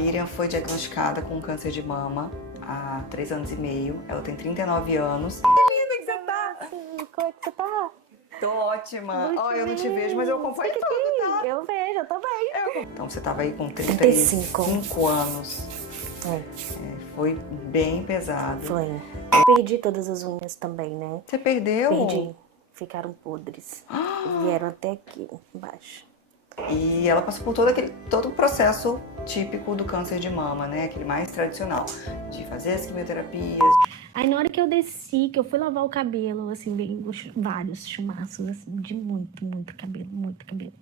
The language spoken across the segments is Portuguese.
Miriam foi diagnosticada com câncer de mama há 3 anos e meio. Ela tem 39 anos. Que linda que você tá! Como é que você tá? Tô ótima. Muito Ó, eu não te bem. vejo, mas eu acompanho Fica tudo, tá? aqui. Eu vejo, eu tô bem. Então você tava aí com 35 35 anos. Foi bem pesado. Foi. Eu perdi todas as unhas também, né? Você perdeu? Perdi. Ficaram podres. Vieram até aqui embaixo. E ela passou por todo o processo típico do câncer de mama, né? Aquele mais tradicional, de fazer as quimioterapias. Aí na hora que eu desci, que eu fui lavar o cabelo, assim, veio vários chumaços, assim, de muito cabelo, muito cabelo.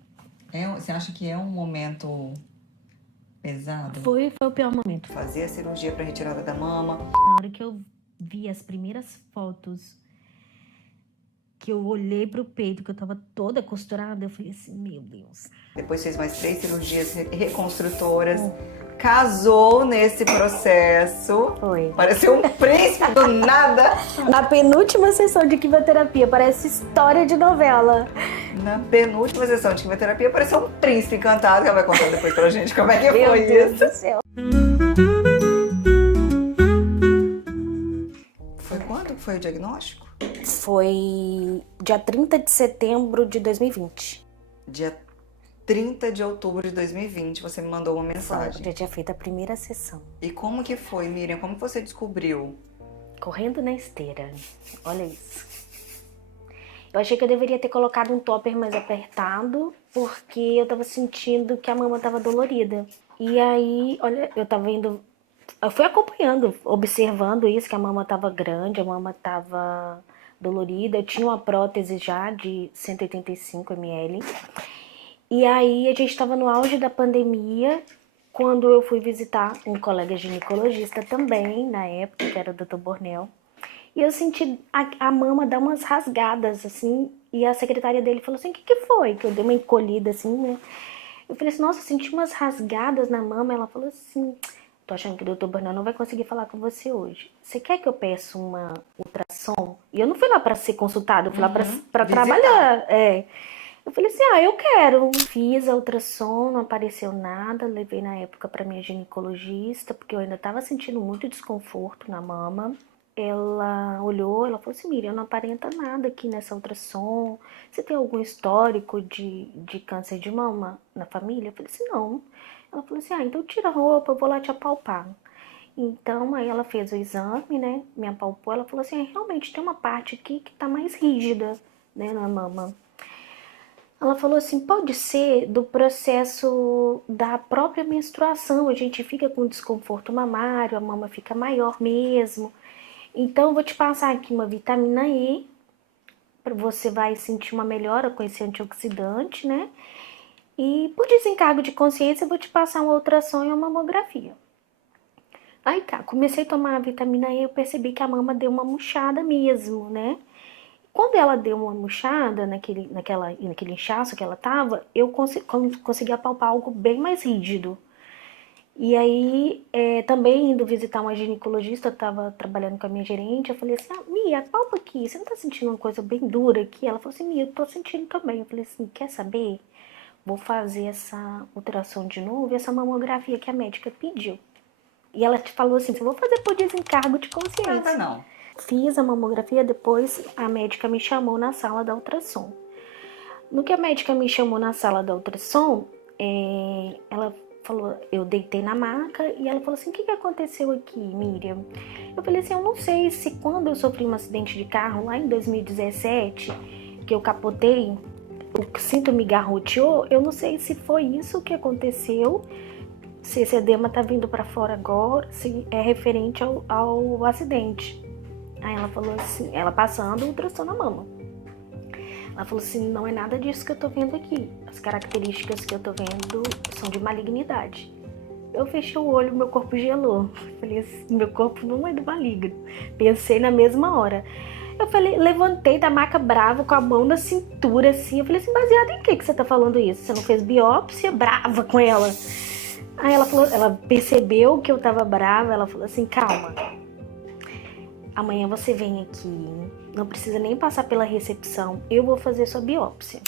Você acha que é um momento pesado? Foi o pior momento. Fazer a cirurgia para retirada da mama. Na hora que eu vi as primeiras fotos, que eu olhei pro peito, que eu tava toda costurada, eu falei assim, meu Deus. Depois fez mais 3 cirurgias reconstrutoras. Casou nesse processo. Foi. Pareceu um príncipe do nada. Na penúltima sessão de quimioterapia, parece história de novela. Na penúltima sessão de quimioterapia, pareceu um príncipe encantado, que ela vai contar depois pra gente como é que Meu foi Deus isso. do céu. Foi quando que foi o diagnóstico? Foi dia 30 de setembro de 2020. Dia 30 de outubro de 2020, você me mandou uma mensagem. Eu já tinha feito a primeira sessão. E como que foi, Miriam? Como que você descobriu? Correndo na esteira. Olha isso. Eu achei que eu deveria ter colocado um topper mais apertado, porque eu tava sentindo que a mama tava dolorida. E aí, olha, eu fui acompanhando, observando isso, que a mama tava grande, a mama tava dolorida. Eu tinha uma prótese já de 185 ml. E aí a gente estava no auge da pandemia, quando eu fui visitar um colega ginecologista também, na época, que era o Dr. Bornel. E eu senti a mama dar umas rasgadas, assim, e a secretária dele falou assim, o que foi? Que eu dei uma encolhida, assim, né? Eu falei assim, nossa, eu senti umas rasgadas na mama. Ela falou assim, tô achando que o Dr. Bornel não vai conseguir falar com você hoje. Você quer que eu peça uma ultrassom? E eu não fui lá para ser consultada, eu fui lá para trabalhar. Eu falei assim, eu quero. Fiz a ultrassom, não apareceu nada. Levei na época para minha ginecologista, porque eu ainda estava sentindo muito desconforto na mama. Ela olhou, ela falou assim, Miriam, não aparenta nada aqui nessa ultrassom. Você tem algum histórico de câncer de mama na família? Eu falei assim, não. Ela falou assim, então tira a roupa, eu vou lá te apalpar. Então, aí ela fez o exame, né, me apalpou. Ela falou assim, realmente tem uma parte aqui que tá mais rígida, né, na mama. Ela falou assim, pode ser do processo da própria menstruação, a gente fica com desconforto mamário, a mama fica maior mesmo. Então, eu vou te passar aqui uma vitamina E, você vai sentir uma melhora com esse antioxidante, né? E por desencargo de consciência, eu vou te passar uma ultrassom e uma mamografia. Aí tá, comecei a tomar a vitamina E, eu percebi que a mama deu uma murchada mesmo, né? Quando ela deu uma murchada naquele inchaço que ela tava, eu consegui apalpar algo bem mais rígido. E aí, também indo visitar uma ginecologista, eu tava trabalhando com a minha gerente, eu falei assim, Mia, apalpa aqui, você não tá sentindo uma coisa bem dura aqui? Ela falou assim, Mia, eu tô sentindo também. Eu falei assim, quer saber? Vou fazer essa ultrassom de novo e essa mamografia que a médica pediu. E ela te falou assim, vou fazer por desencargo de consciência. Não. Fiz a mamografia, depois a médica me chamou na sala da ultrassom. No que a médica me chamou na sala da ultrassom, ela falou, eu deitei na maca e ela falou assim, o que aconteceu aqui, Miriam? Eu falei assim, eu não sei se quando eu sofri um acidente de carro lá em 2017, que eu capotei, o cinto me garroteou, eu não sei se foi isso que aconteceu, se esse edema tá vindo para fora agora, se é referente ao acidente. Aí ela falou assim, ela passando o ultrassom na mama. Ela falou assim, não é nada disso que eu tô vendo aqui. As características que eu tô vendo são de malignidade. Eu fechei o olho, meu corpo gelou. Falei assim, meu corpo não é do maligno. Pensei na mesma hora. Eu falei, levantei da maca brava, com a mão na cintura, assim. Eu falei assim, baseado em que você tá falando isso? Você não fez biópsia? Brava com ela. Aí ela falou, ela percebeu que eu tava brava, ela falou assim, calma. Amanhã você vem aqui, não precisa nem passar pela recepção, eu vou fazer sua biópsia.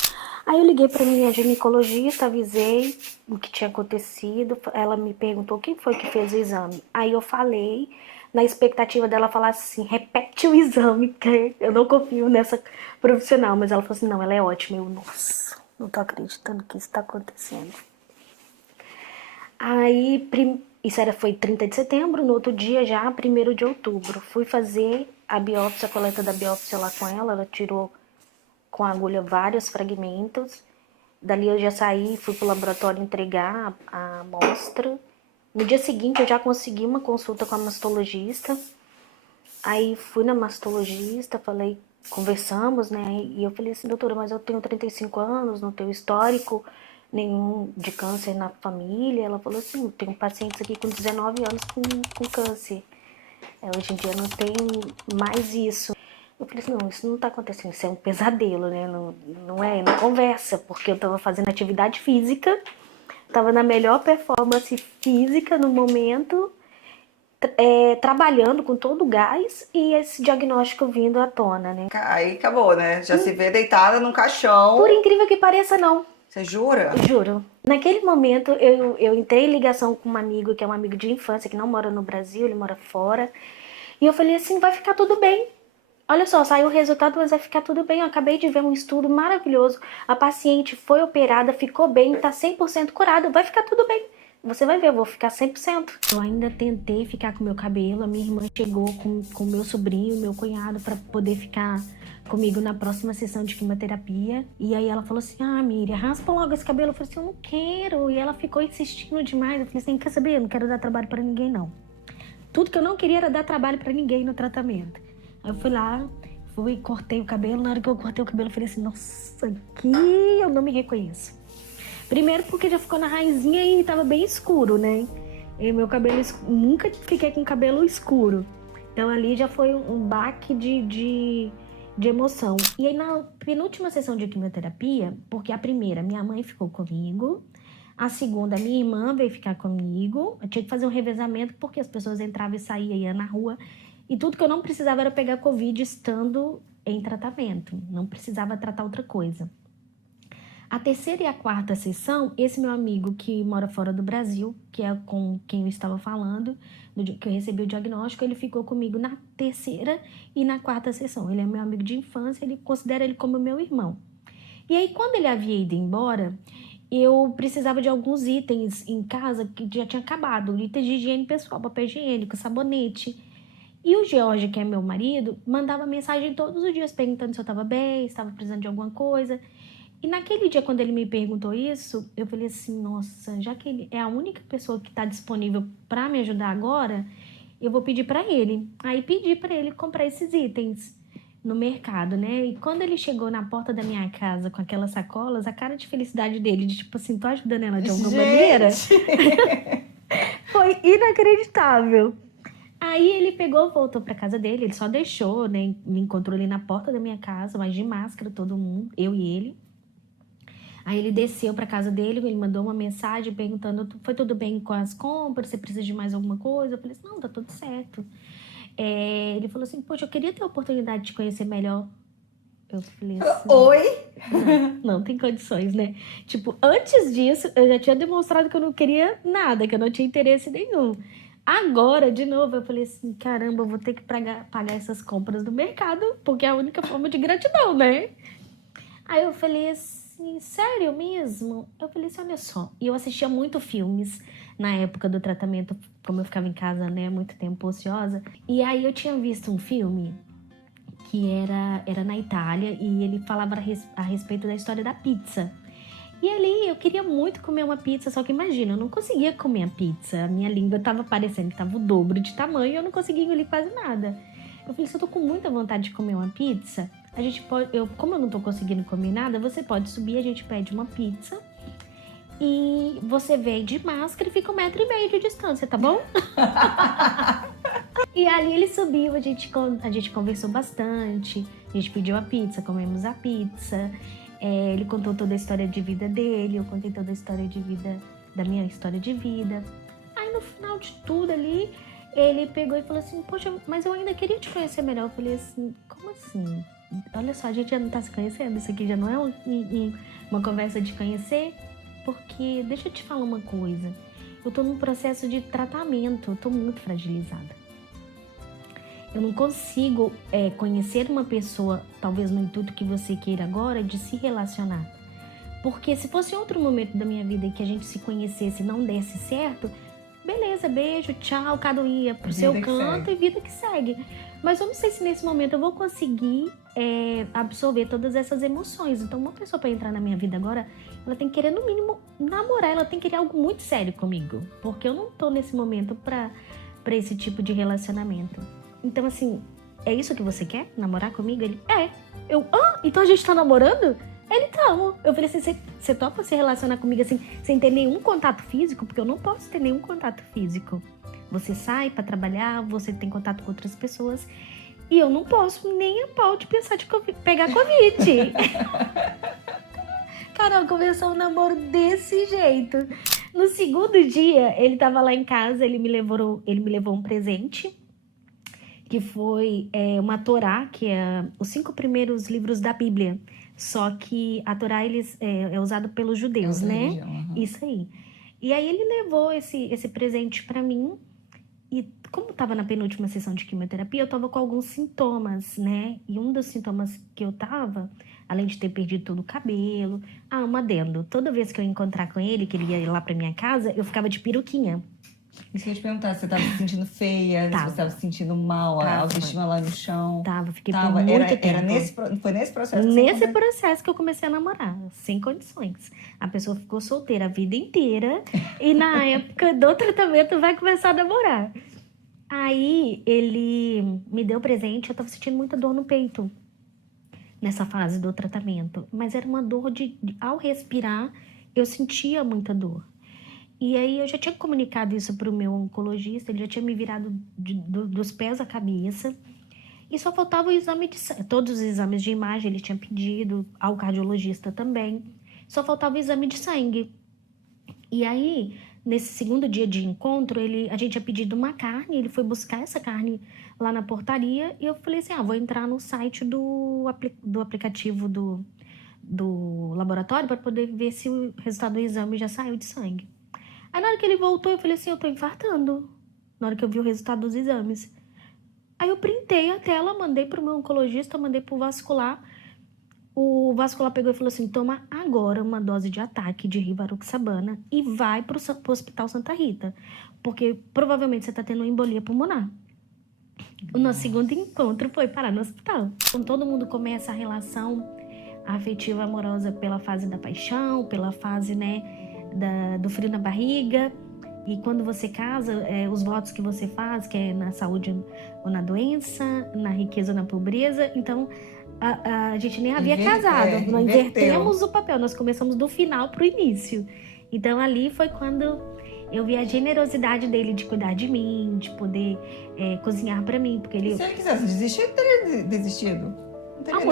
Aí eu liguei pra minha ginecologista, avisei o que tinha acontecido. Ela me perguntou quem foi que fez o exame. Aí eu falei, na expectativa dela falar assim, repete o exame, que eu não confio nessa profissional. Mas ela falou assim, não, ela é ótima. Eu, nossa, não tô acreditando que isso tá acontecendo. Aí, foi 30 de setembro, no outro dia já, 1º de outubro. Fui fazer a biópsia, a coleta da biópsia lá com ela tirou com a agulha vários fragmentos. Dali eu já saí, fui pro laboratório entregar a amostra. No dia seguinte eu já consegui uma consulta com a mastologista. Aí fui na mastologista, falei, conversamos, né? E eu falei assim, doutora, mas eu tenho 35 anos, não tenho histórico nenhum de câncer na família. Ela falou assim, tenho pacientes aqui com 19 anos com câncer. Hoje em dia não tem mais isso. Eu falei assim, não, isso não tá acontecendo, isso é um pesadelo, né? Não conversa, porque eu tava fazendo atividade física, tava na melhor performance física no momento, trabalhando com todo o gás e esse diagnóstico vindo à tona, né? Aí acabou, né? Já se vê deitada num caixão. Por incrível que pareça, não. Você jura? Juro. Naquele momento, eu entrei em ligação com um amigo, que é um amigo de infância, que não mora no Brasil, ele mora fora. E eu falei assim, vai ficar tudo bem. Olha só, saiu o resultado, mas vai ficar tudo bem. Eu acabei de ver um estudo maravilhoso. A paciente foi operada, ficou bem, tá 100% curada. Vai ficar tudo bem. Você vai ver, eu vou ficar 100%. Eu ainda tentei ficar com meu cabelo. A minha irmã chegou com meu sobrinho, meu cunhado, para poder ficar comigo na próxima sessão de quimioterapia. E aí ela falou assim, Miriam, raspa logo esse cabelo. Eu falei assim, eu não quero. E ela ficou insistindo demais. Eu falei assim, quer saber? Eu não quero dar trabalho para ninguém, não. Tudo que eu não queria era dar trabalho para ninguém no tratamento. Aí eu fui lá, cortei o cabelo. Na hora que eu cortei o cabelo, eu falei assim, nossa, aqui eu não me reconheço. Primeiro porque já ficou na raizinha e tava bem escuro, né? E meu cabelo, nunca fiquei com cabelo escuro. Então ali já foi um baque de emoção. E aí na penúltima sessão de quimioterapia, porque a primeira, minha mãe ficou comigo. A segunda, minha irmã veio ficar comigo. Eu tinha que fazer um revezamento porque as pessoas entravam e saíam, iam na rua. E tudo que eu não precisava era pegar Covid estando em tratamento. Não precisava tratar outra coisa. A terceira e a quarta sessão, esse meu amigo que mora fora do Brasil, que é com quem eu estava falando, no dia que eu recebi o diagnóstico, ele ficou comigo na terceira e na quarta sessão. Ele é meu amigo de infância, ele considera ele como meu irmão. E aí, quando ele havia ido embora, eu precisava de alguns itens em casa que já tinha acabado. Itens de higiene pessoal, papel higiênico, sabonete. E o George, que é meu marido, mandava mensagem todos os dias perguntando se eu estava bem, se estava precisando de alguma coisa. E naquele dia, quando ele me perguntou isso, eu falei assim, nossa, já que ele é a única pessoa que está disponível para me ajudar agora, eu vou pedir para ele. Aí pedi para ele comprar esses itens no mercado, né? E quando ele chegou na porta da minha casa com aquelas sacolas, a cara de felicidade dele, de tipo assim, tô ajudando ela de alguma maneira, foi inacreditável. Aí ele pegou, voltou pra casa dele, ele só deixou, né? Me encontrou ali na porta da minha casa, mas de máscara todo mundo, eu e ele. Aí ele desceu pra casa dele, ele mandou uma mensagem perguntando, foi tudo bem com as compras? Você precisa de mais alguma coisa? Eu falei assim, não, tá tudo certo. Ele falou assim, poxa, eu queria ter a oportunidade de conhecer melhor. Eu falei assim... Oi? Não tem condições, né? Tipo, antes disso, eu já tinha demonstrado que eu não queria nada, que eu não tinha interesse nenhum. Agora, de novo, eu falei assim, caramba, eu vou ter que pagar essas compras do mercado, porque é a única forma de gratidão, né? Aí eu falei assim, sério mesmo? Eu falei assim, olha só. E eu assistia muito filmes na época do tratamento, como eu ficava em casa, né, muito tempo ociosa. E aí eu tinha visto um filme que era na Itália e ele falava a respeito da história da pizza. E ali eu queria muito comer uma pizza, só que imagina, eu não conseguia comer a pizza. A minha língua tava parecendo que tava o dobro de tamanho e eu não conseguia engolir quase nada. Eu falei, se eu tô com muita vontade de comer uma pizza, a gente pode... como eu não tô conseguindo comer nada, você pode subir, a gente pede uma pizza e você vem de máscara e fica 1,5 metro de distância, tá bom? E ali ele subiu, a gente conversou bastante, a gente pediu a pizza, comemos a pizza... ele contou toda a história de vida dele, eu contei toda a história de vida, da minha história de vida. Aí no final de tudo ali, ele pegou e falou assim, poxa, mas eu ainda queria te conhecer melhor. Eu falei assim, como assim? olha só, a gente já não tá se conhecendo, isso aqui já não é uma conversa de conhecer, porque deixa eu te falar uma coisa, eu tô num processo de tratamento, eu tô muito fragilizada. Eu não consigo conhecer uma pessoa, talvez no intuito que você queira agora, de se relacionar. Porque se fosse outro momento da minha vida que a gente se conhecesse e não desse certo, beleza, beijo, tchau, cada um ia pro seu canto e vida que segue. Mas eu não sei se nesse momento eu vou conseguir absorver todas essas emoções. Então, uma pessoa para entrar na minha vida agora, ela tem que querer, no mínimo, namorar. Ela tem que querer algo muito sério comigo. Porque eu não tô nesse momento para esse tipo de relacionamento. Então, assim, é isso que você quer? Namorar comigo? Ele, então a gente tá namorando? Ele, tamo. Eu falei assim, você topa se relacionar comigo assim, sem ter nenhum contato físico? Porque eu não posso ter nenhum contato físico. Você sai pra trabalhar, você tem contato com outras pessoas. E eu não posso nem a pau de pensar de pegar Covid. Carol, começou um namoro desse jeito. No segundo dia, ele tava lá em casa, ele me levou um presente, que foi uma Torá, que é os 5 primeiros livros da Bíblia. Só que a Torá é usada pelos judeus, né? Religião, uhum. Isso aí. E aí ele levou esse presente pra mim. E como estava na penúltima sessão de quimioterapia, eu estava com alguns sintomas, né? E um dos sintomas que eu tava, além de ter perdido todo o cabelo... um adendo. Toda vez que eu ia encontrar com ele, que ele ia ir lá pra minha casa, eu ficava de peruquinha. Isso que eu ia te perguntar, você tava se sentindo feia, se você tava se sentindo mal, a autoestima lá no chão. Fiquei por muito tempo. Foi nesse processo? Nesse processo que eu comecei a namorar, sem condições. A pessoa ficou solteira a vida inteira e na época do tratamento vai começar a namorar. Aí ele me deu presente, eu tava sentindo muita dor no peito nessa fase do tratamento. Mas era uma dor ao respirar, eu sentia muita dor. E aí eu já tinha comunicado isso pro meu oncologista, ele já tinha me virado dos pés à cabeça. E só faltava o exame de sangue. Todos os exames de imagem ele tinha pedido, ao cardiologista também. Só faltava o exame de sangue. E aí, nesse segundo dia de encontro, a gente tinha pedido uma carne, ele foi buscar essa carne lá na portaria. E eu falei assim, vou entrar no site do aplicativo do laboratório para poder ver se o resultado do exame já saiu de sangue. Aí na hora que ele voltou, eu falei assim, eu tô infartando. Na hora que eu vi o resultado dos exames. Aí eu printei a tela, mandei pro meu oncologista, mandei pro vascular. O vascular pegou e falou assim, toma agora uma dose de ataque de rivaroxabana e vai pro Hospital Santa Rita. Porque provavelmente você tá tendo uma embolia pulmonar. O nosso segundo encontro foi parar no hospital. Então todo mundo começa a relação afetiva amorosa pela fase da paixão, pela fase, né, do frio na barriga. E quando você casa, os votos que você faz, que é na saúde ou na doença, na riqueza ou na pobreza. Então, a gente nem havia casado. Nós invertemos o papel, nós começamos do final pro início. Então, ali foi quando eu vi a generosidade dele de cuidar de mim, de poder cozinhar pra mim. Porque ele... Se ele quisesse desistir, ele teria desistido. Não teria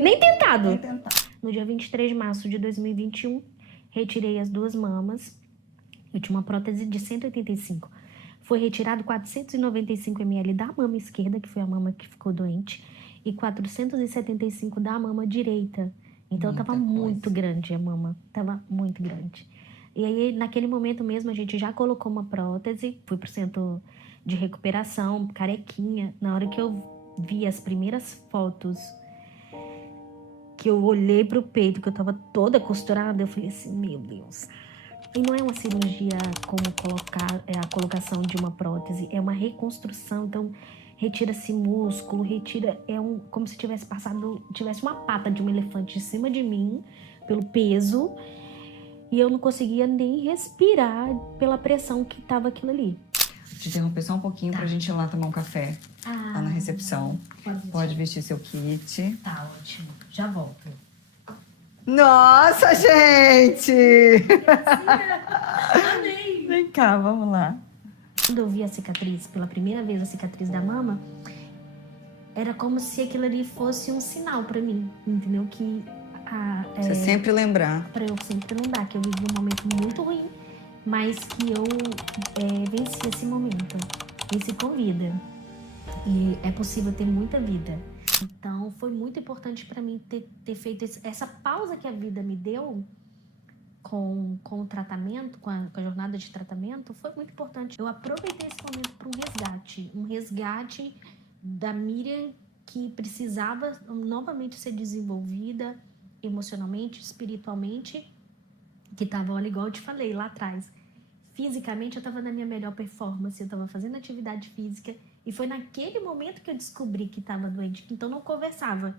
nem tentado. Nem tentado. No dia 23 de março de 2021, retirei as 2 mamas. Eu tinha uma prótese de 185. Foi retirado 495 ml da mama esquerda, que foi a mama que ficou doente, e 475 da mama direita. Então tava muito grande a mama, tava muito grande. E aí, naquele momento mesmo, a gente já colocou uma prótese, fui pro centro de recuperação, carequinha. Na hora que eu vi as primeiras fotos, que eu olhei pro peito, que eu tava toda costurada, eu falei assim, meu Deus. E não é uma cirurgia como a colocação de uma prótese, é uma reconstrução. Então, retira-se músculo, como se tivesse uma pata de um elefante em cima de mim, pelo peso, e eu não conseguia nem respirar pela pressão que tava aquilo ali. Vou te interromper só um pouquinho pra gente ir lá tomar um café, lá na recepção. Pode vestir seu kit. Tá ótimo, já volto. Nossa, gente! Amei! Vem cá, vamos lá. Quando eu vi a cicatriz, pela primeira vez a cicatriz da mama, era como se aquilo ali fosse um sinal pra mim, entendeu? Que Você sempre lembrar. Pra eu sempre lembrar que eu vivi um momento muito ruim, mas que eu venci esse momento, venci com vida. E é possível ter muita vida. Então, foi muito importante para mim ter feito essa pausa que a vida me deu com o tratamento, com a jornada de tratamento, foi muito importante. Eu aproveitei esse momento para um resgate da Miriam que precisava novamente ser desenvolvida emocionalmente, espiritualmente, que estava, olha, igual eu te falei lá atrás. Fisicamente, eu estava na minha melhor performance, eu estava fazendo atividade física, e foi naquele momento que eu descobri que estava doente, então não conversava.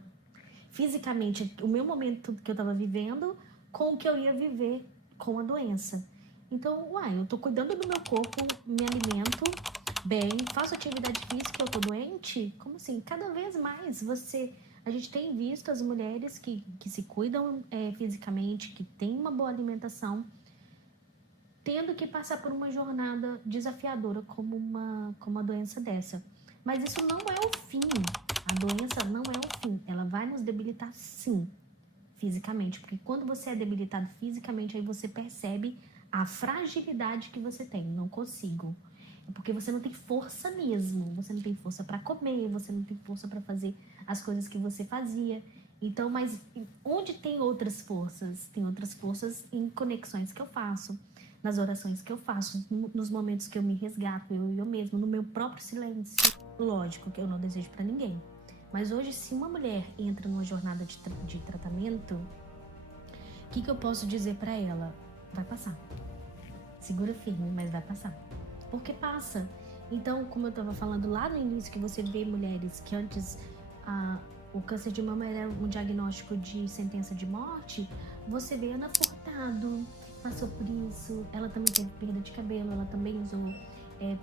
Fisicamente, o meu momento que eu estava vivendo com o que eu ia viver com a doença. Então, eu tô cuidando do meu corpo, me alimento bem, faço atividade física, eu tô doente? Como assim? Cada vez mais a gente tem visto as mulheres que se cuidam fisicamente, que têm uma boa alimentação, tendo que passar por uma jornada desafiadora como uma doença dessa. Mas isso não é o fim. A doença não é o fim. Ela vai nos debilitar, sim, fisicamente. Porque quando você é debilitado fisicamente, aí você percebe a fragilidade que você tem. Não consigo. É porque você não tem força mesmo. Você não tem força para comer, você não tem força para fazer as coisas que você fazia. Então, mas onde tem outras forças? Tem outras forças em conexões que eu faço, nas orações que eu faço, nos momentos que eu me resgato, eu mesmo, no meu próprio silêncio. Lógico que eu não desejo para ninguém. Mas hoje, se uma mulher entra numa jornada de tratamento, o que eu posso dizer para ela? Vai passar. Segura firme, mas vai passar. Porque passa. Então, como eu estava falando lá no início, que você vê mulheres que antes o câncer de mama era um diagnóstico de sentença de morte, você vê Ana Furtado, passou por isso, ela também teve perda de cabelo, ela também usou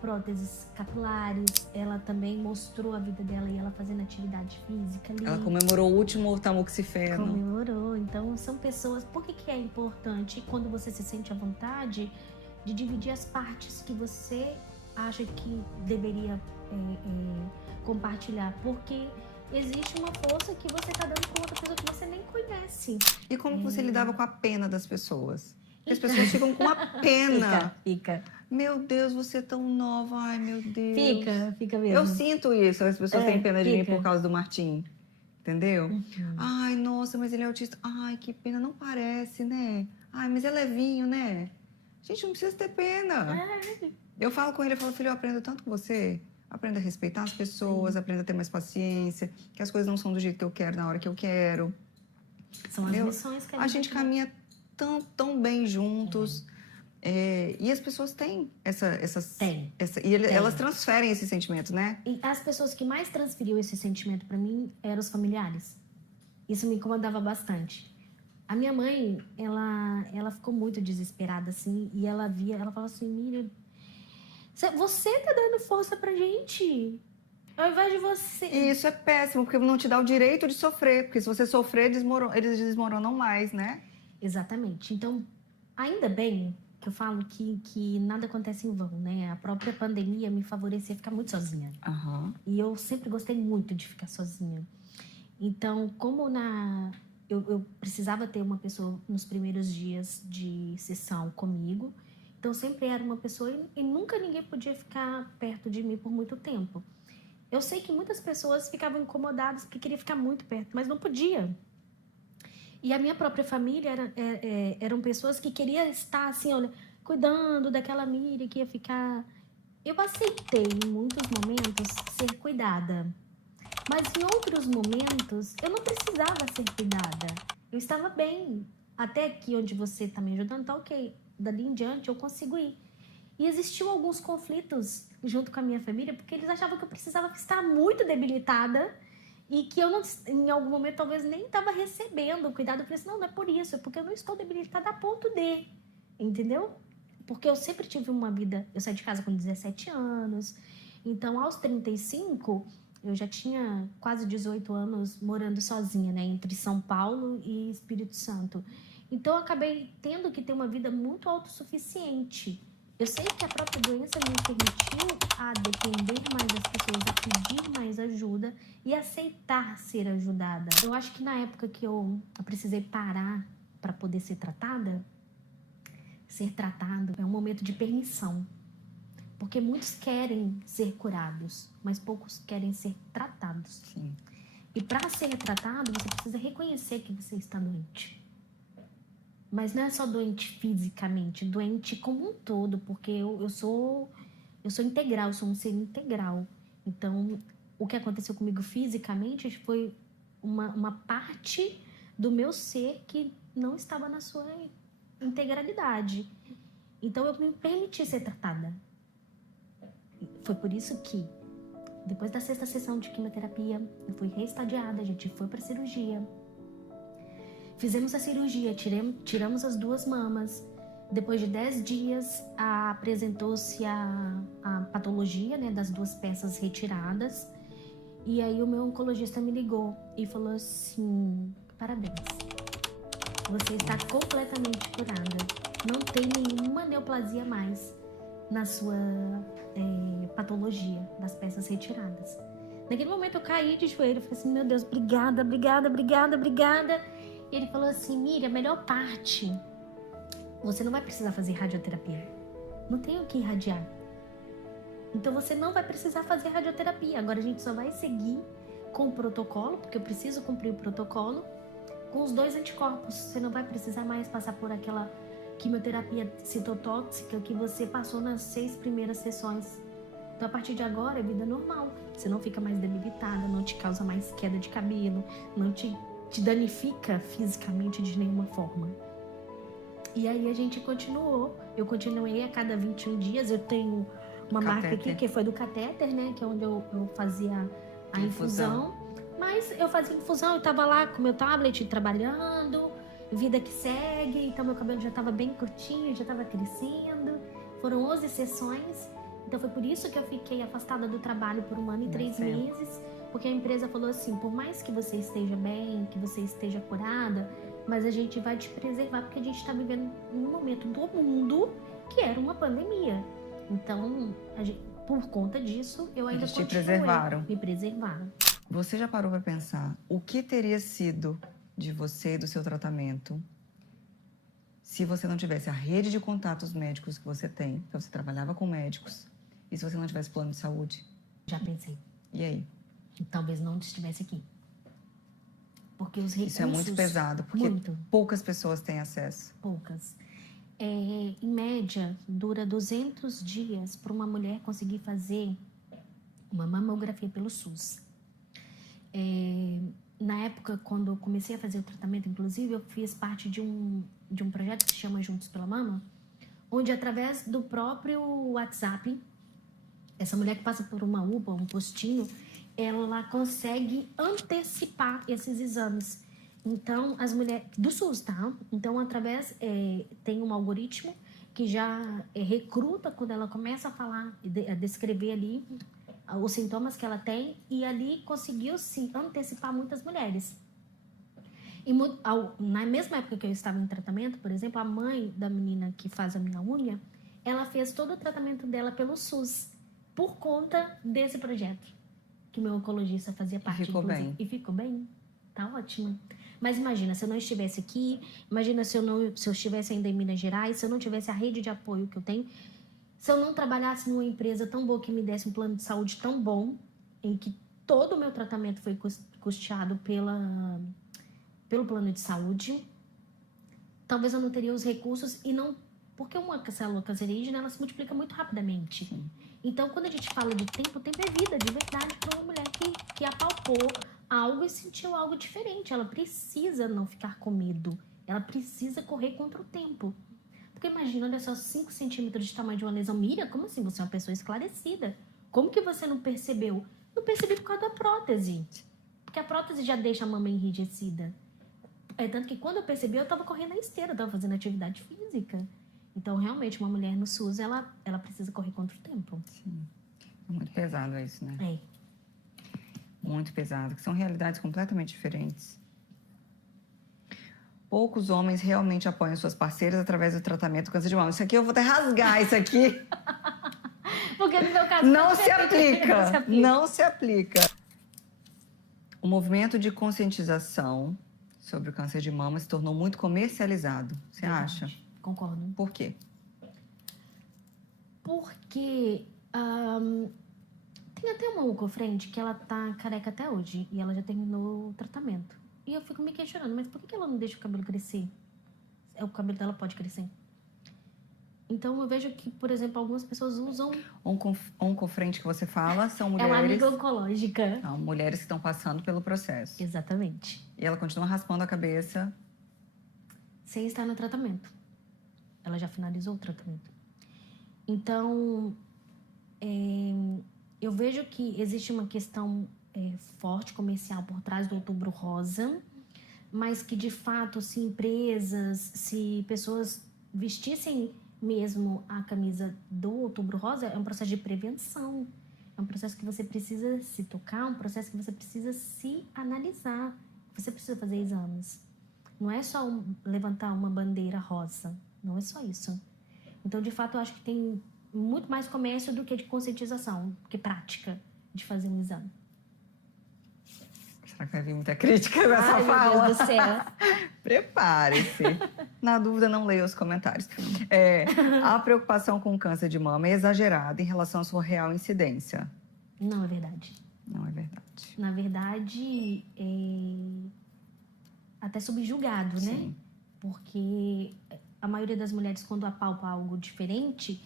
próteses capilares, ela também mostrou a vida dela e ela fazendo atividade física ali. Ela comemorou o último tamoxifeno. Comemorou. Então, são pessoas... Por que é importante, quando você se sente à vontade, de dividir as partes que você acha que deveria compartilhar? Porque existe uma força que você está dando para outra pessoa que você nem conhece. E como você lidava com a pena das pessoas? Porque as pessoas ficam com uma pena. Fica. Meu Deus, você é tão nova. Ai, meu Deus. Fica mesmo. Eu sinto isso. As pessoas têm pena de mim por causa do Martim. Entendeu? Ai, nossa, mas ele é autista. Ai, que pena. Não parece, né? Ai, mas é levinho, né? Gente, não precisa ter pena. Eu falo com ele, eu falo, filho, eu aprendo tanto com você. Aprenda a respeitar as pessoas, aprenda a ter mais paciência, que as coisas não são do jeito que eu quero, na hora que eu quero. São as missões que a gente caminha tão bem juntos. E as pessoas têm elas transferem esse sentimento, né? E as pessoas que mais transferiam esse sentimento para mim eram os familiares. Isso me incomodava bastante. A minha mãe, ela ficou muito desesperada, assim, e ela falou assim, Miriam, você tá dando força pra gente, ao invés de você... E isso é péssimo, porque não te dá o direito de sofrer, porque se você sofrer, eles desmoronam mais, né? Exatamente. Então, ainda bem que eu falo que nada acontece em vão, né? A própria pandemia me favorecia a ficar muito sozinha. E eu sempre gostei muito de ficar sozinha. Então, como eu precisava ter uma pessoa nos primeiros dias de sessão comigo, então sempre era uma pessoa e nunca ninguém podia ficar perto de mim por muito tempo. Eu sei que muitas pessoas ficavam incomodadas porque queriam ficar muito perto, mas não podia. E a minha própria família eram pessoas que queriam estar assim, olha, cuidando daquela Miriam que ia ficar... Eu aceitei em muitos momentos ser cuidada. Mas em outros momentos, eu não precisava ser cuidada. Eu estava bem. Até aqui onde você está me ajudando, tá ok. Dali em diante, eu consigo ir. E existiam alguns conflitos junto com a minha família, porque eles achavam que eu precisava estar muito debilitada e que eu, não, em algum momento, talvez nem estava recebendo o cuidado. Eu falei assim, não é por isso, é porque eu não estou debilitada a ponto de. Entendeu? Porque eu sempre tive uma vida... Eu saí de casa com 17 anos. Então, aos 35... Eu já tinha quase 18 anos morando sozinha, né? Entre São Paulo e Espírito Santo. Então, eu acabei tendo que ter uma vida muito autossuficiente. Eu sei que a própria doença me permitiu a depender mais das pessoas, a pedir mais ajuda e aceitar ser ajudada. Eu acho que na época que eu precisei parar para poder ser tratado é um momento de permissão. Porque muitos querem ser curados, mas poucos querem ser tratados. Sim. E para ser tratado, você precisa reconhecer que você está doente. Mas não é só doente fisicamente, doente como um todo, porque eu sou integral, eu sou um ser integral. Então, o que aconteceu comigo fisicamente foi uma parte do meu ser que não estava na sua integralidade. Então, eu me permiti ser tratada. Foi por isso que, depois da 6ª sessão de quimioterapia, eu fui reestadiada, a gente foi para cirurgia. Fizemos a cirurgia, tiramos as 2 mamas. Depois de 10 dias, apresentou-se a patologia, né, das 2 peças retiradas. E aí o meu oncologista me ligou e falou assim: parabéns, você está completamente curada. Não tem nenhuma neoplasia mais na sua patologia das peças retiradas. Naquele momento eu caí de joelho, falei assim: meu Deus, obrigada, obrigada, obrigada, obrigada. E ele falou assim: Miriam, a melhor parte, você não vai precisar fazer radioterapia. Não tem o que irradiar. Então você não vai precisar fazer radioterapia. Agora a gente só vai seguir com o protocolo, porque eu preciso cumprir o protocolo, com os 2 anticorpos. Você não vai precisar mais passar por aquela quimioterapia citotóxica que você passou nas 6 primeiras sessões. Então a partir de agora é vida normal. Você não fica mais debilitada, não te causa mais queda de cabelo, não te danifica fisicamente de nenhuma forma. E aí a gente continuou. Eu continuei a cada 21 dias. Eu tenho uma marca aqui que foi do catéter, né? Que é onde eu fazia a infusão. Mas eu fazia infusão, eu tava lá com meu tablet trabalhando, vida que segue. Então meu cabelo já tava bem curtinho, já tava crescendo. Foram 11 sessões. Então foi por isso que eu fiquei afastada do trabalho por 1 ano e 3 meses. Porque a empresa falou assim: por mais que você esteja bem, que você esteja curada, mas a gente vai te preservar, porque a gente está vivendo um momento do mundo que era uma pandemia. Então, por conta disso, eu ainda continuei. Me preservaram. Você já parou para pensar o que teria sido de você e do seu tratamento se você não tivesse a rede de contatos médicos que você tem? Então, você trabalhava com médicos. E se você não tivesse plano de saúde? Já pensei. E aí? Talvez não estivesse aqui. Porque os recursos... Isso é muito pesado, porque poucas pessoas têm acesso. Poucas. Em média, dura 200 dias para uma mulher conseguir fazer uma mamografia pelo SUS. Na época, quando eu comecei a fazer o tratamento, inclusive, eu fiz parte de um projeto que se chama Juntos pela Mama, onde, através do próprio WhatsApp, essa mulher que passa por uma UPA, um postinho, ela consegue antecipar esses exames. Então, as mulheres... Do SUS, tá? Então, tem um algoritmo que já recruta quando ela começa a falar, a descrever ali os sintomas que ela tem, e ali conseguiu, sim, antecipar muitas mulheres. E na mesma época que eu estava em tratamento, por exemplo, a mãe da menina que faz a minha unha, ela fez todo o tratamento dela pelo SUS, por conta desse projeto que meu oncologista fazia parte. E ficou bem. E ficou bem. Tá ótimo. Mas imagina, se eu não estivesse aqui, imagina se eu estivesse ainda em Minas Gerais, se eu não tivesse a rede de apoio que eu tenho, se eu não trabalhasse numa empresa tão boa que me desse um plano de saúde tão bom, em que todo o meu tratamento foi custeado pelo plano de saúde, talvez eu não teria os recursos e não... Porque uma célula cancerígena, ela se multiplica muito rapidamente. Sim. Então, quando a gente fala de tempo, o tempo é vida, de verdade, para uma mulher que apalpou algo e sentiu algo diferente. Ela precisa não ficar com medo. Ela precisa correr contra o tempo. Porque imagina, olha só, 5 centímetros de tamanho de uma lesão. Miriam, como assim? Você é uma pessoa esclarecida. Como que você não percebeu? Não percebi por causa da prótese. Porque a prótese já deixa a mama enrijecida. Tanto que quando eu percebi, eu estava correndo na esteira, eu estava fazendo atividade física. Então, realmente, uma mulher no SUS, ela precisa correr contra o tempo. Sim. É muito pesado isso, né? É. Muito pesado, que são realidades completamente diferentes. Poucos homens realmente apoiam suas parceiras através do tratamento do câncer de mama. Isso aqui eu vou até rasgar, isso aqui. Porque no meu caso... Não se aplica. Não se aplica. O movimento de conscientização sobre o câncer de mama se tornou muito comercializado. Você acha? Concordo. Por quê? Porque tem Tem até uma onco-frente que ela tá careca até hoje e ela já terminou o tratamento. E eu fico me questionando, mas por que ela não deixa o cabelo crescer? O cabelo dela pode crescer. Então eu vejo que, por exemplo, algumas pessoas usam... Oncofrente que você fala são mulheres... É uma amiga oncológica. Não, mulheres que estão passando pelo processo. Exatamente. E ela continua raspando a cabeça... Sem estar no tratamento. Ela já finalizou o tratamento. Então, eu vejo que existe uma questão forte comercial por trás do Outubro Rosa, mas que, de fato, se empresas, se pessoas vestissem mesmo a camisa do Outubro Rosa, é um processo de prevenção. É um processo que você precisa se tocar, um processo que você precisa se analisar. Você precisa fazer exames. Não é só levantar uma bandeira rosa. Não é só isso. Então, de fato, eu acho que tem muito mais comércio do que de conscientização, que prática de fazer um exame. Será que vai vir muita crítica nessa fala? Meu Deus do céu. Prepare-se. Na dúvida, não leia os comentários. A preocupação com o câncer de mama é exagerada em relação à sua real incidência. Não é verdade. Não é verdade. Na verdade, até subjugado, Sim. né? Porque a maioria das mulheres, quando apalpa algo diferente,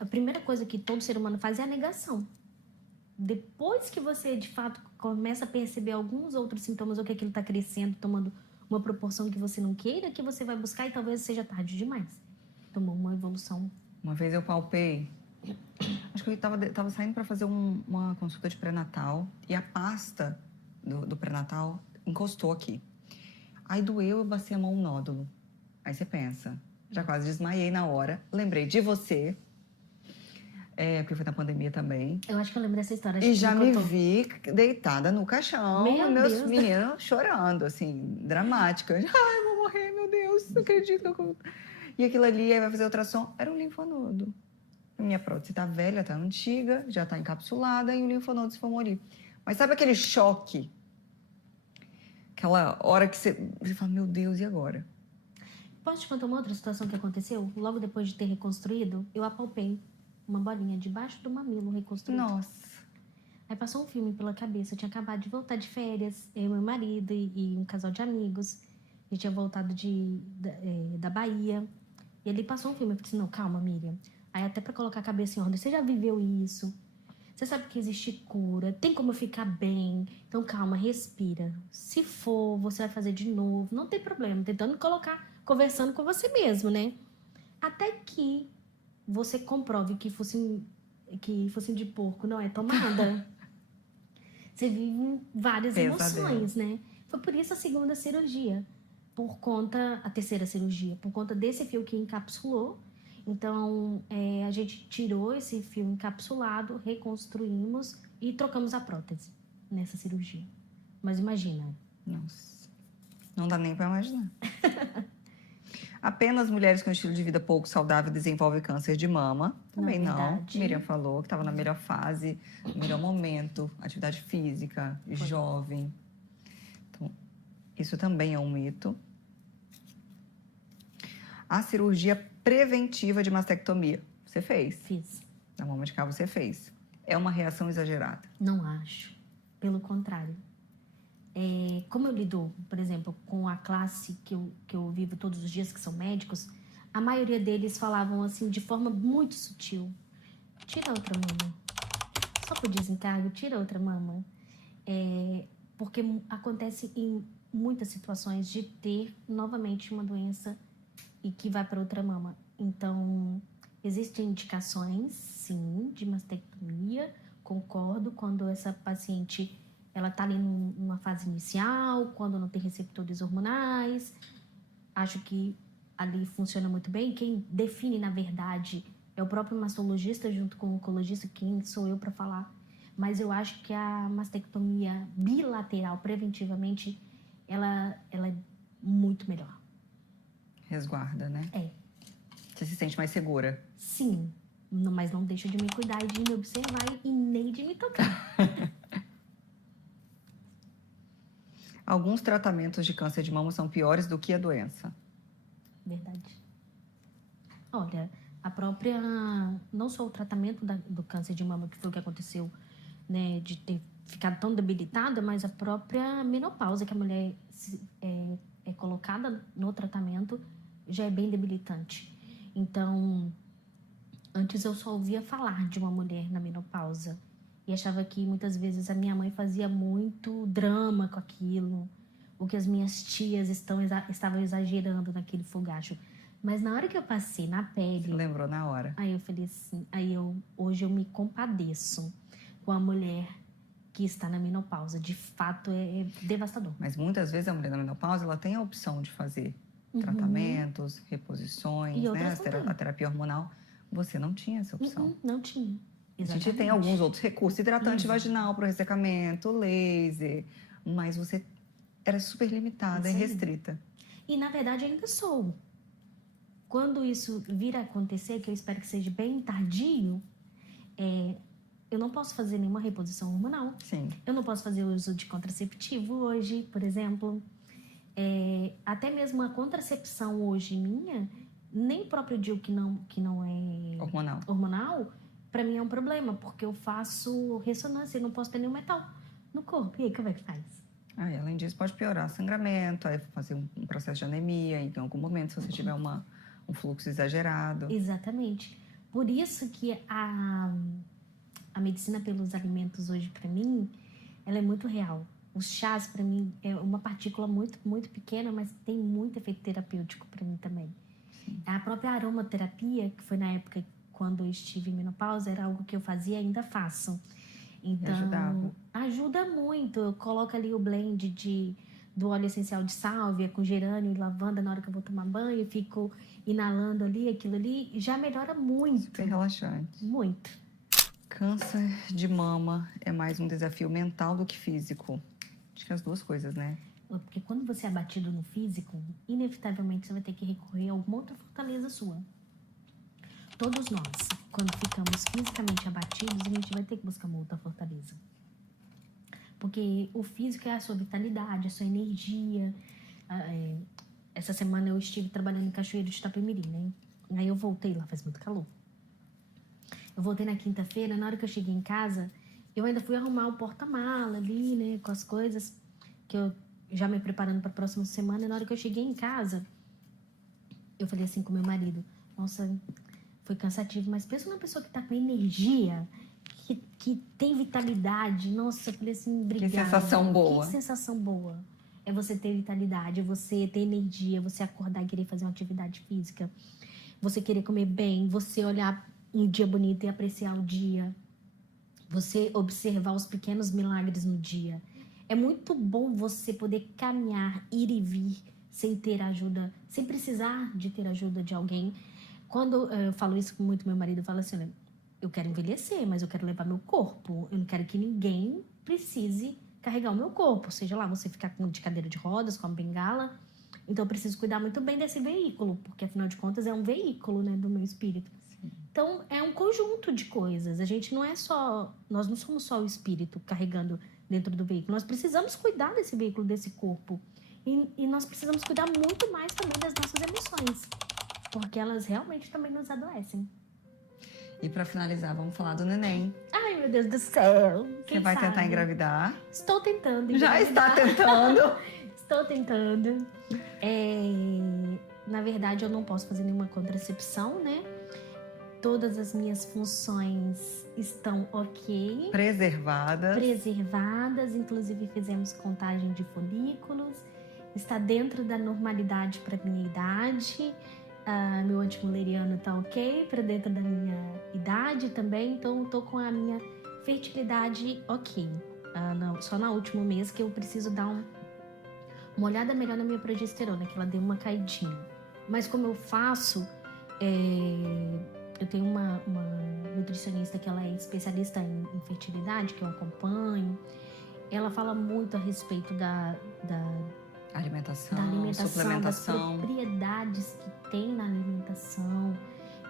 a primeira coisa que todo ser humano faz é a negação. Depois que você, de fato, começa a perceber alguns outros sintomas, ou que aquilo está crescendo, tomando uma proporção que você não queira, que você vai buscar e talvez seja tarde demais. Tomou uma evolução. Uma vez eu palpei, acho que eu estava saindo para fazer uma consulta de pré-natal e a pasta do pré-natal encostou aqui. Aí doeu, eu bati a mão um nódulo. Aí você pensa, já quase desmaiei na hora, lembrei de você, porque foi na pandemia também. Eu acho que eu lembro dessa história. E já me vi deitada no caixão, e meus Deus. meninos chorando, assim, dramática. Ai, eu vou morrer, meu Deus, não acredito que eu... E aquilo ali, aí vai fazer ultrassom, era um linfonodo. Minha prótese tá velha, tá antiga, já tá encapsulada e o linfonodo se formou ali. Mas sabe aquele choque? Aquela hora que você fala, meu Deus, e agora? Posso te contar uma outra situação que aconteceu? Logo depois de ter reconstruído, eu apalpei uma bolinha debaixo do mamilo reconstruído. Nossa. Aí passou um filme pela cabeça. Eu tinha acabado de voltar de férias, eu e meu marido e um casal de amigos. Eu tinha voltado da Bahia. E ali passou um filme. Eu falei assim, não, calma, Miriam. Aí até pra colocar a cabeça em ordem, você já viveu isso? Você sabe que existe cura? Tem como ficar bem? Então calma, respira. Se for, você vai fazer de novo. Não tem problema. Tentando conversando com você mesmo, né? Até que você comprove que focinho de porco não é tomada. Você vive várias emoções, né? Foi por isso a segunda cirurgia. A terceira cirurgia. Por conta desse fio que encapsulou. Então, a gente tirou esse fio encapsulado, reconstruímos e trocamos a prótese nessa cirurgia. Mas imagina. Nossa. Não dá nem pra imaginar. Apenas mulheres com estilo de vida pouco saudável desenvolvem câncer de mama. Também não. Miriam falou que estava na melhor fase, no melhor momento, atividade física, jovem. Então, isso também é um mito. A cirurgia preventiva de mastectomia. Você fez? Fiz. Na mama de cá você fez. É uma reação exagerada? Não acho. Pelo contrário. Como eu lido, por exemplo, com a classe que eu vivo todos os dias, que são médicos, a maioria deles falavam assim, de forma muito sutil. Tira outra mama. Só por desencargo, tira outra mama. Porque acontece em muitas situações de ter novamente uma doença e que vai para outra mama. Então, existem indicações, sim, de mastectomia. Concordo quando essa paciente ela está ali numa fase inicial, quando não tem receptores hormonais. Acho que ali funciona muito bem. Quem define, na verdade, é o próprio mastologista junto com o oncologista, quem sou eu para falar. Mas eu acho que a mastectomia bilateral, preventivamente, ela é muito melhor. Resguarda, né? Você se sente mais segura? Sim, mas não deixa de me cuidar e de me observar e nem de me tocar. Alguns tratamentos de câncer de mama são piores do que a doença. Verdade. Olha, não só o tratamento do câncer de mama, que foi o que aconteceu né, de ter ficado tão debilitada, mas a própria menopausa que a mulher é colocada no tratamento já é bem debilitante. Então, antes eu só ouvia falar de uma mulher na menopausa e achava que muitas vezes a minha mãe fazia muito drama com aquilo, ou que as minhas tias estavam exagerando naquele fogacho. Mas na hora que eu passei na pele... Você lembrou na hora. Aí eu falei assim, hoje eu me compadeço com a mulher que está na menopausa. De fato, é devastador. Mas muitas vezes a mulher na menopausa, ela tem a opção de fazer tratamentos, reposições, né? A terapia hormonal. Você não tinha essa opção. Não tinha. Exatamente. A gente tem alguns outros recursos, hidratante vaginal para o ressecamento, laser, mas você era super limitada e restrita. E, na verdade, ainda sou. Quando isso vir a acontecer, que eu espero que seja bem tardio, eu não posso fazer nenhuma reposição hormonal. Sim. Eu não posso fazer uso de contraceptivo hoje, por exemplo. Até mesmo a contracepção hoje minha, nem o próprio DIU que não é hormonal, para mim é um problema, porque eu faço ressonância e não posso ter nenhum metal no corpo. E aí, como é que faz? Além disso, pode piorar sangramento, aí fazer um processo de anemia, em algum momento, se você tiver um fluxo exagerado. Exatamente. Por isso que a medicina pelos alimentos hoje, para mim, ela é muito real. Os chás, para mim, é uma partícula muito, muito pequena, mas tem muito efeito terapêutico para mim também. Sim. A própria aromaterapia, que foi na época quando eu estive em menopausa, era algo que eu fazia e ainda faço. Então, ajuda muito. Eu coloco ali o blend do óleo essencial de sálvia com gerânio e lavanda na hora que eu vou tomar banho, fico inalando ali, aquilo ali, já melhora muito. Super relaxante. Muito. Câncer de mama é mais um desafio mental do que físico. Acho que as duas coisas, né? Porque quando você é abatido no físico, inevitavelmente você vai ter que recorrer a alguma outra fortaleza sua. Todos nós, quando ficamos fisicamente abatidos, a gente vai ter que buscar uma outra fortaleza. Porque o físico é a sua vitalidade, a sua energia. Essa semana eu estive trabalhando em Cachoeiro de Itapemirim, né? Aí eu voltei lá, faz muito calor. Eu voltei na quinta-feira, na hora que eu cheguei em casa, eu ainda fui arrumar o porta-mala ali, né? Com as coisas que eu já me preparando para a próxima semana. E na hora que eu cheguei em casa, eu falei assim com meu marido, nossa, foi cansativo, mas pensa numa pessoa que tá com energia, que tem vitalidade. Nossa, eu falei assim, obrigada. Que sensação boa. Que sensação boa. É você ter vitalidade, é você ter energia, você acordar e querer fazer uma atividade física, você querer comer bem, você olhar um dia bonito e apreciar o dia, você observar os pequenos milagres no dia. É muito bom você poder caminhar, ir e vir, sem ter ajuda, sem precisar de ter ajuda de alguém. Quando eu falo isso com muito meu marido, eu falo assim, olha, eu quero envelhecer, mas eu quero levar meu corpo. Eu não quero que ninguém precise carregar o meu corpo. Seja lá, você ficar de cadeira de rodas, com a bengala. Então, eu preciso cuidar muito bem desse veículo, porque, afinal de contas, é um veículo, né, do meu espírito. Sim. Então, é um conjunto de coisas. A gente não é só... Nós não somos só o espírito carregando dentro do veículo. Nós precisamos cuidar desse veículo, desse corpo. E nós precisamos cuidar muito mais também das nossas emoções, porque elas realmente também nos adoecem. E para finalizar, vamos falar do neném. Ai, meu Deus do céu. Você vai tentar engravidar? Estou tentando Já está tentando? Estou tentando. Na verdade, eu não posso fazer nenhuma contracepção, né? Todas as minhas funções estão ok. Preservadas. Inclusive, fizemos contagem de folículos. Está dentro da normalidade para minha idade. Meu antimuleriano está ok para dentro da minha idade também. Então, estou com a minha fertilidade ok. Só no último mês que eu preciso dar uma olhada melhor na minha progesterona, que ela deu uma caidinha. Mas como eu faço... Eu tenho uma nutricionista que ela é especialista em fertilidade, que eu acompanho. Ela fala muito a respeito da alimentação, suplementação, das propriedades que tem na alimentação.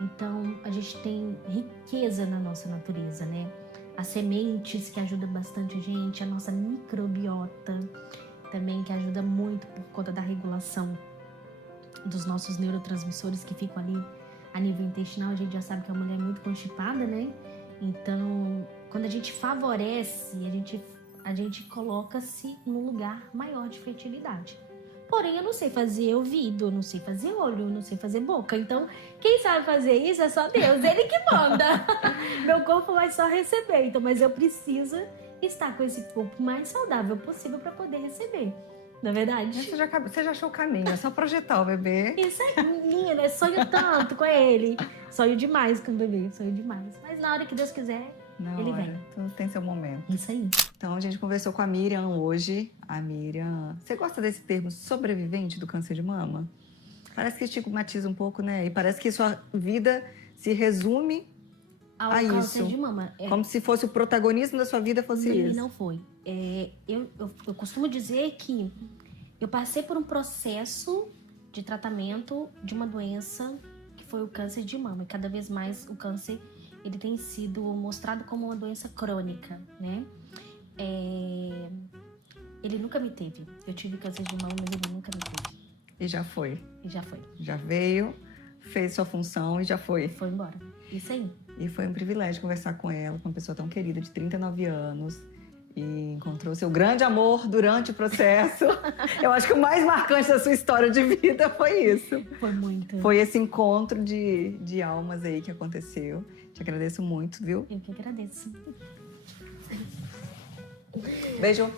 Então, a gente tem riqueza na nossa natureza, né? As sementes, que ajudam bastante a gente, a nossa microbiota também, que ajuda muito por conta da regulação dos nossos neurotransmissores que ficam ali a nível intestinal. A gente já sabe que a mulher é muito constipada, né? Então, quando a gente favorece, a gente coloca-se num lugar maior de fertilidade. Porém, eu não sei fazer ouvido, eu não sei fazer olho, eu não sei fazer boca. Então, quem sabe fazer isso é só Deus, Ele que manda. Meu corpo vai só receber. Então, mas eu preciso estar com esse corpo mais saudável possível para poder receber. Não é verdade? Você já achou o caminho, é só projetar o bebê. Isso aí, menina, sonho tanto com ele. Sonho demais com o bebê, sonho demais. Mas na hora que Deus quiser, ele vem. Tudo tem seu momento. Isso aí. Então, a gente conversou com a Miriam hoje. A Miriam... Você gosta desse termo sobrevivente do câncer de mama? Parece que estigmatiza um pouco, né? E parece que sua vida se resume a isso. Câncer de mama. Como se fosse o protagonismo da sua vida fosse isso. Não foi. Eu costumo dizer que eu passei por um processo de tratamento de uma doença que foi o câncer de mama. E cada vez mais o câncer ele tem sido mostrado como uma doença crônica, né? Ele nunca me teve. Eu tive câncer de mama, mas ele nunca me teve. E já foi. E já foi. Já veio, fez sua função e já foi. Foi embora. Isso aí. E foi um privilégio conversar com ela, com uma pessoa tão querida, de 39 anos. E encontrou seu grande amor durante o processo. Eu acho que o mais marcante da sua história de vida foi isso. Foi muito. Foi esse encontro de almas aí que aconteceu. Te agradeço muito, viu? Eu que agradeço. Beijo.